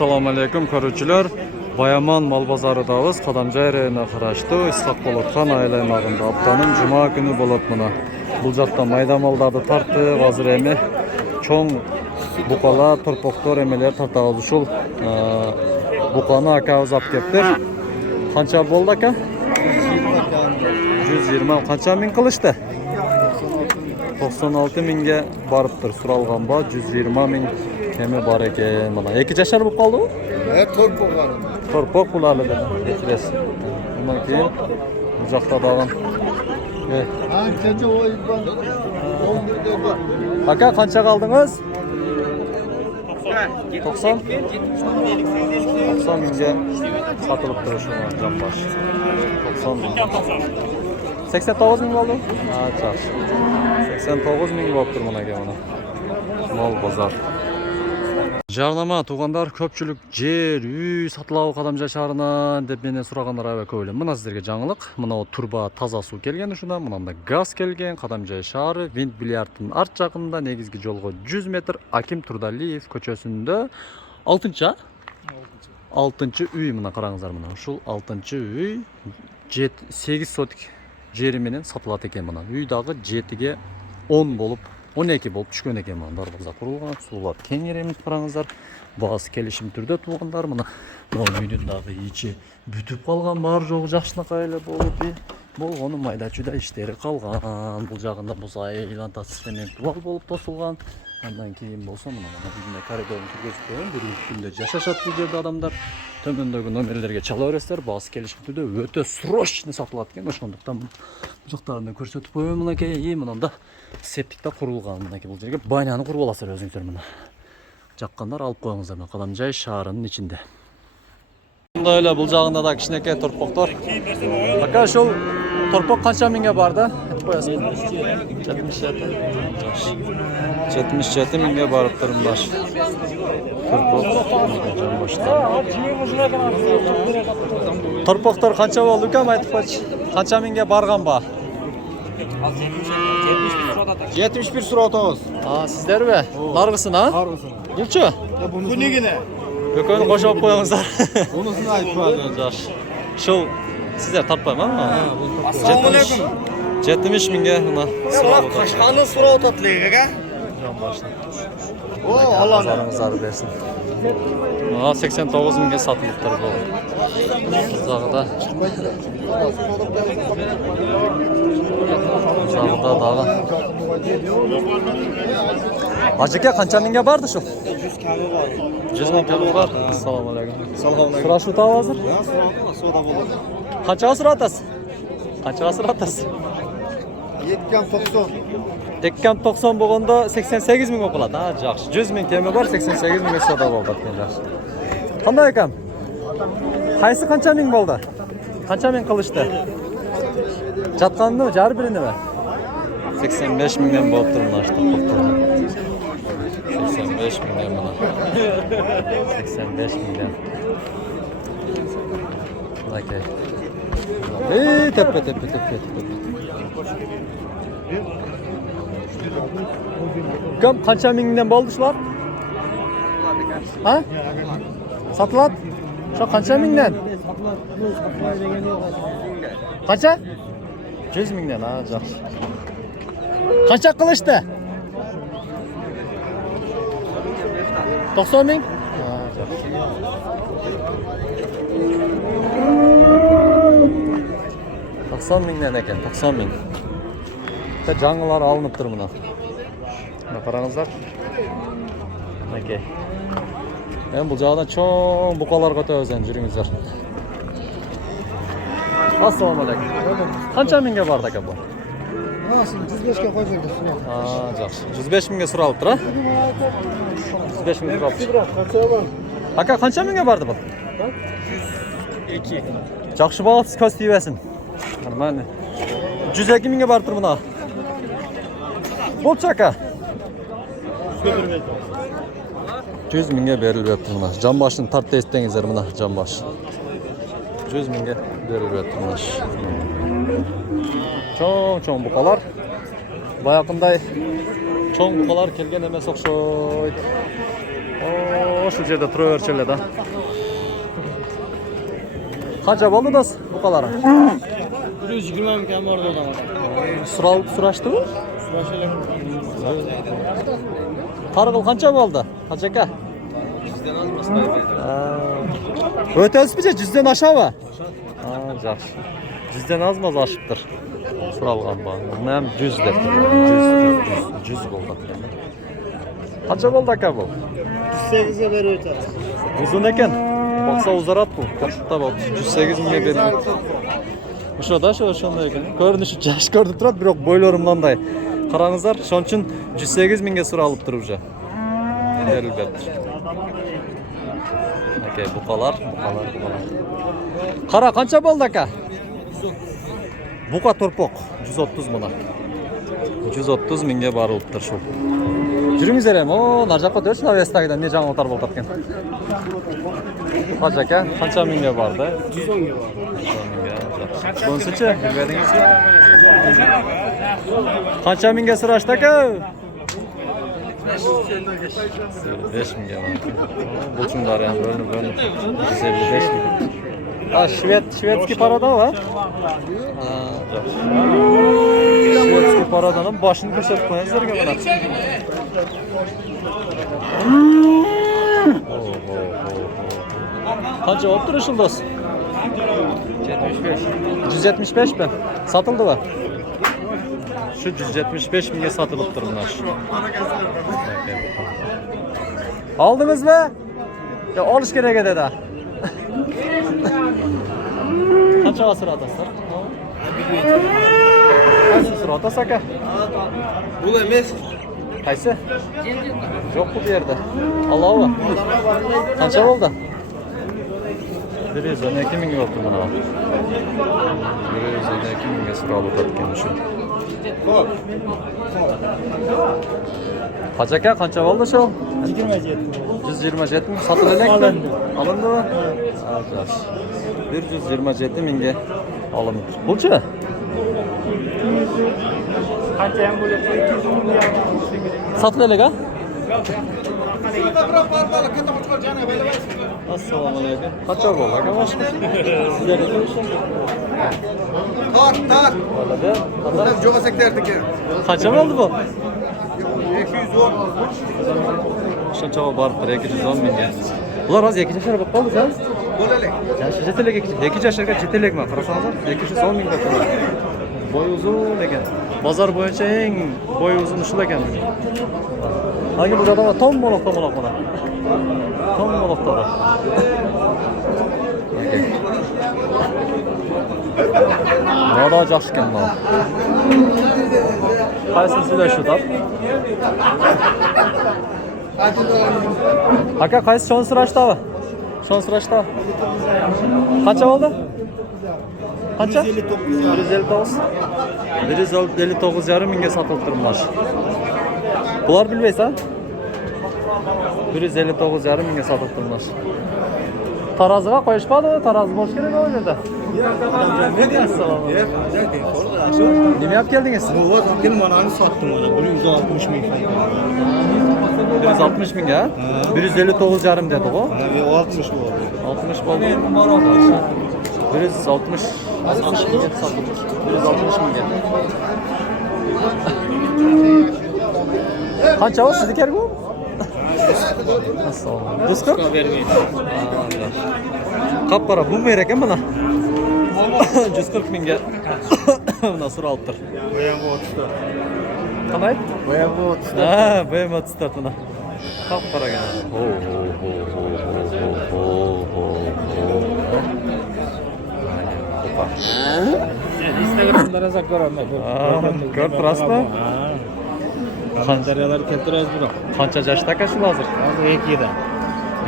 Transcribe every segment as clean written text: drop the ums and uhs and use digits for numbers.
Assalamu alaikum көрүүчүлөр. Баяман мал базарыдабыз. Кадамжай районуна караштуу Исхак Болоткан айыл аймагында аптанын жума күнү болот мына. Бул жакта майда малдарды тартып, азыр эми чоң букалар, торпоктор эмелер тартабыз. Ушул буканы акабыз алып кептир. Канча болду ака? 120. Канча миң кылышты? 96 миңге барыптыр. Суралган ба 120 миң кеме бар экен. Мына 2 жашар болуп калдыбы? Торпок бар. Торпок буларды да. Кетирес. Мындан кийин бул жакта дагы. Анча ойбан. 11-де бар. Ака канча калдыңыз? 90 миңге сатылып тур ушуга жамбаш. 90 миң. 89 миң болду? Жакшы. 89 миң болуптур мына кемени. Мал базар. Жарнама туугандар, көпчүлүк жер, үй сатылабы Кадамжай шаарына деп менен сурагандар аябай көп эле. Мына сиздерге жаңылык. Мына турба таза суу келген ушуна, мынанда газ келген. Кадамжай шаары Винт бильярдтын арт жагында негизги жолго 100 метр Аким Турдалиев көчөсүндө 6-чы үй мына караңыздар мына. Ушул 6-чы үй 8 сотик жери менен сатылат экен мына. Үй дагы 7ге 10 болуп 12 болуп түшкөн экен мына. Дарбаза курулган, суулар кеңиремиз караңыздар. Баасы келишим түрдө туугандар мына. Үйдүн дагы ичи бүтүп калган, бар жогу жакшынакай эле болуп, болгону майда чүйдө иштери калган. Бул жагында бузай, лантас цемент вал болуп тосулган. Андан кийин болсо мына үйдүн коридорун түргөзүп койгон. Бир күндө жашашат бул жерде адамдар. Төмөндөгү номерлерге чала бересиздер. Баасы келишим түрдө өтө срочно сатылат экен. Ошондуктан бул жактарын көрсөтүп коём мынакей. Мынанда септикте курулган мынакей. Бул жерге баняны куруп аласыздар өзүңүздөр мына. Жаккандар алып коюңуздар мына Кадамжай шаарынын ичинде. Мындай эле бул жагында да кичинекей торпоктор. Ака ушул торпок канча миңге барды? Айтып коесузбу? 77 миңге барып турмуш. Торпоктор канча болду экен айтып койчу? Канча миңге барган ба? 71 сурап атабыз. Сиздерби? Наргысын, Наргысын. Булчу? Күнүгүнө. Экөөнү кошоп коюңуздар. Унусун айтпады. Жакшы. Ушул сиздер тартпайбы? Ассаламу алейкум. 70 миңге мына. Кашканы сурап атат элек, ака. О, Аллах назарыңыздарды берсин. 89 миңге сатылыптыр бул. Загыда. Загыда дагы. Ажеке канча миңге барды ушул? 100 миң ками бар. Ассаламу алейкум. Сурашып атабы азыр? Сода болот. Канчага суратасыз? Канчага суратасыз? 290. 290 болгондо 88 миң болуп калат. Жакшы. 100 миң кеми бар, 88 миңге сода болду экен. Жакшы. Кандай экен? Кайсы канча миң болду? Канча миң кылышты? Жатканды жар бириниби? 85 миңден болуп тур мына торпоктор. 85 миңден мына. 85 миңден. Мынакей. Тепе. Кім қанша миңден болды шылар? Сатылат? Шо қанша миңден? Қанша? 100 миңден, жақсы. Қанша қылышты? 90 миң? Жақсы. 90 миңден екен, 90 миң. Жаңылар алынып тұр мұна. Қараңыздар. Окей. Бұл жағадан чоң бұқалар көтөбүз енді жүріңіздер. Ассаламу алейкум. Қанша миңге барды екен бұл? 105-ке қой жерде сұрап. Жақсы. 105 миңге сұралып тұр, 105 миңге сұралып тұр. Ака, қанша миңге барды бұл? 102. Жақшы бағытсыз көз тиюесін. Нормально. 102 миңге барып тұр мұна. Болчу ака. 100 миңге берилип тұр мұна. Жамбашын тарт естеңіздер мұна, жамбаш. 100 миңге берилип тұр мұна. Чоң бұқалар. Баяқындай чоң бұқалар келген емес оқшойд. şu yerde turaverçeli da. Qancha bo'ldi do'st buqalari? 120 ming bor dedim adam. Surashdi bu? Surashlar. Targ'il qancha bo'ldi? Haj aka? 100 dan azmas bayda. O'ta o'sibchi, 100 dan oshami? Ha, yaxshi. 100 dan azmaz oshibdir. Suralgan bu. Buni ham 100 deb. 100 bo'ldi. Qancha bo'ldi aka bu? 108 ga berib o'tadi. Uzun ekan. Baksa uzarat bu. Katta bak. 108 mingga berdim. O'shada shunday ekan. Ko'rinishi jash ko'rdi turadi, biroq bo'ylarimdanday. Qarangizlar, shuning uchun 108 mingga suralib turibdi. Berilibdi. Aka, buqalar. Qara, qancha bo'ldi aka? Buqa torpoq 130 mana. 130 mingga barilibdir shu. Juringizlar ham, o, narjoqqa to'sh Navestagidan ne jang o'tar bo'lib ketgan. Haj aka, qancha mingga bordi? 110 ga bor. 110 mingga. Bunsichi, bilmadingizmi? Qancha mingga surashdi aka? 5 mingga bor. Bu chunlar ham bo'linib 155 ming. Ha, shvedskiy paroda va? Ha, shvedskiy parodaning boshini ko'rsatib qo'yingizlarga mana. Qancha olib turishing do'st? 75. 175 mi? Satıldı mı? Şu 175 mingga satılıp durumlar. Aldınız mı? Ya alış gerek dedi. Kaça asır atasın? Kaç asır atasın aka? Bu emas. Qaysi? Yok bu bir yerde. Allah'a var. Kaça oldu? 112 ming oldu bana. 112 mingga suralib o'tgan shu. Qancha aka, qancha bo'ldi shu? 27. 127 ming sotiladimi? Alındimi? Ha, 127 mingga olindi. Qulchi? Qancha ham bo'ladi? 210 ming. Sotilaga? Assalomu alaykum. Qancha bo'ldi aka boshqa? Sizlarga ko'rishim. Tak. Bo'ladi. Bundan jo'g'asak derdiki. Qancha bo'ldi bu? 210. Shuncha boribdir 210 mingga. Ular hozir 2 yashar bo'lib qoldi-ku. Bo'lalik. Yashi jetelek 2 yasharga jetelekmi? Qarasanglar 210 mingga turadi. Boy uzun ekan. Bozor bo'yicha eng boy uzun shu ekan. Hangi bu adamlar tom moloq mana. Tom moloqda. Nada yaxshi ekan bu. Qaysisida shu tap? Aka qaysi shon surashdi? Shon surashdi. Qancha bo'ldi? Qancha? 159. 159,5 mingga sotilib turibdi. Bular bilmaysan? 159,5 mingga sotilib turibdi. Taroziga qo'yishmadi, tarozi bo'lish kerak bu yerda. Assalomu alaykum. Nima olib keldingiz? Bu vaqtda manani sotdim mana 160 ming. 160 mingga? 159,5 dedi u. Mana bu 60 bo'ldi. 60 bo'ldi. 160 mingga sotildi. 160 mingga. Qancha o sizniki bu? Assalomu alaykum. 140 bermaydi. Qap-qora bu mer ekan mana. 140 mingga. Mana suralib tur. Bu ham 34. Qanday? Bu ham 34. Ha, bu ham 34 mana. Qap-qora ekan. Instagram'da razak ko'raman. Ko'rib turasizmi? Qanchalar keltirasiz biroq. Qancha yoshda aka shu hozir? Hozir 2 dan.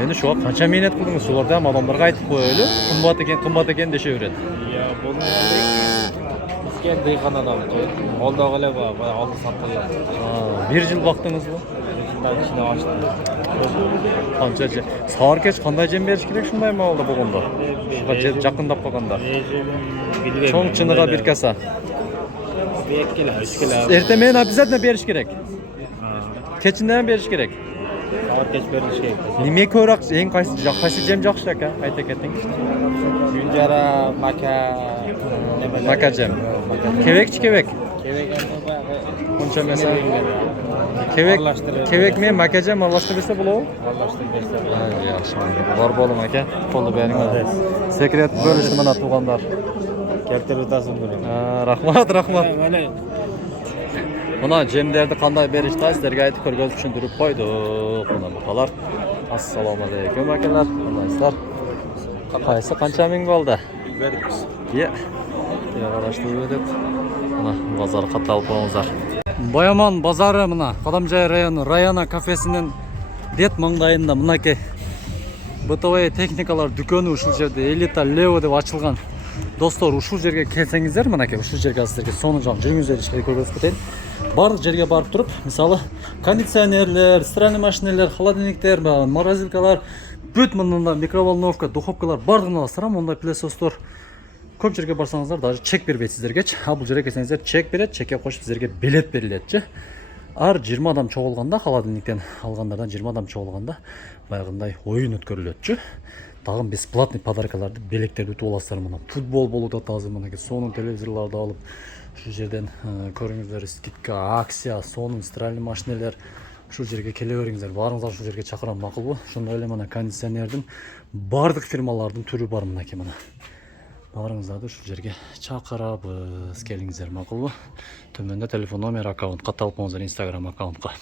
Endi shu qancha mehnat qildingiz? Shularda ham odamlarga aytib qo'yaylik. Qimmat ekan deshaveradi. Ya buni bizga dehqonlar oldog'ilar bor, oldi sotdilar. Ha, 1 yil vaqtingiz bu. Shundan ishni ochdim. Qancha so'rkech qanday jam berish kerak shunday molda bo'lganda. Shuga yaqinlab qolganda. So'ng chiniga bir kasa. 1 kilo, 3 kilo. Erta men обязательно berish kerak. Kechindan ham berish kerak. Saat geç verilişe. Неме көбірек ең қайсы жем жақсы екен? Айта кетің. Güncara, maka, Maka jam. Kebek kebek. Kevek Онша емес. Kebek мен maka jam араластырып берсе болады? Yaxşı. Бар болың ака. Қолды беріңіз. Секрет бөлішті мына туғандар. Келтіріп атасың бұны. Рахмат. Мына жемдерді қандай берішті сіздерге айтып көргөзүп түшүндүрүп койдук. Мына бакалар. Ассалаумағалейкум акалар. Кандайсыздар? Кайсы канча миң болду? Караштырып өтөт. Мына базар катталып болуңуздар. Баяман базары мына Кадамжай району Раяна кафесинин дет маңдайында мынакей БТВ техникалар дүкөнү ушул жерде Элита Лео деп ачылган. Достор, ушул жерге келсеңиздер, мынакей ушул жерге сіздерге соны жүрүңүздөр ишке көргөзүп кетейин. Барлық жерге барып туруп, мисалы кондиционерлер, стиральный машинелер, холодильниктер, морозилкалар, бүт мында микроволновка, духовкалар барлығын аласыздар. Мондай пылесостор көп жерге барсаңыздар, даже чек бербейт сіздерге. А бул жерге келсеңиздер, чек берет, чекке кошуп сіздерге билет берилет. Ар 20 адам чогулганда, холодильниктен алгандардан 20 адам чогулганда баягындай оюн өткөрүлөт. Дагы бесплатный подаркаларды, белектерди утуп аласыздар. Мына футбол болуп атат, мынакей сонун телевизорлорду алып ушул жерден көрүңүздөр, скидка, акция, сонун стиральный машинелер. Ушул жерге келе бериңиздер. Баарыңыздар ушул жерге чакырам, макулбу? Ошондой эле мына кондиционердин бардык фирмалардын түрү бар мынакей мына. Баарыңыздарды ушул жерге чакырабыз. Келиңиздер, макулбу? Төмөндө телефон номер, аккаунт катталып коңуздар, Instagram аккаунтка.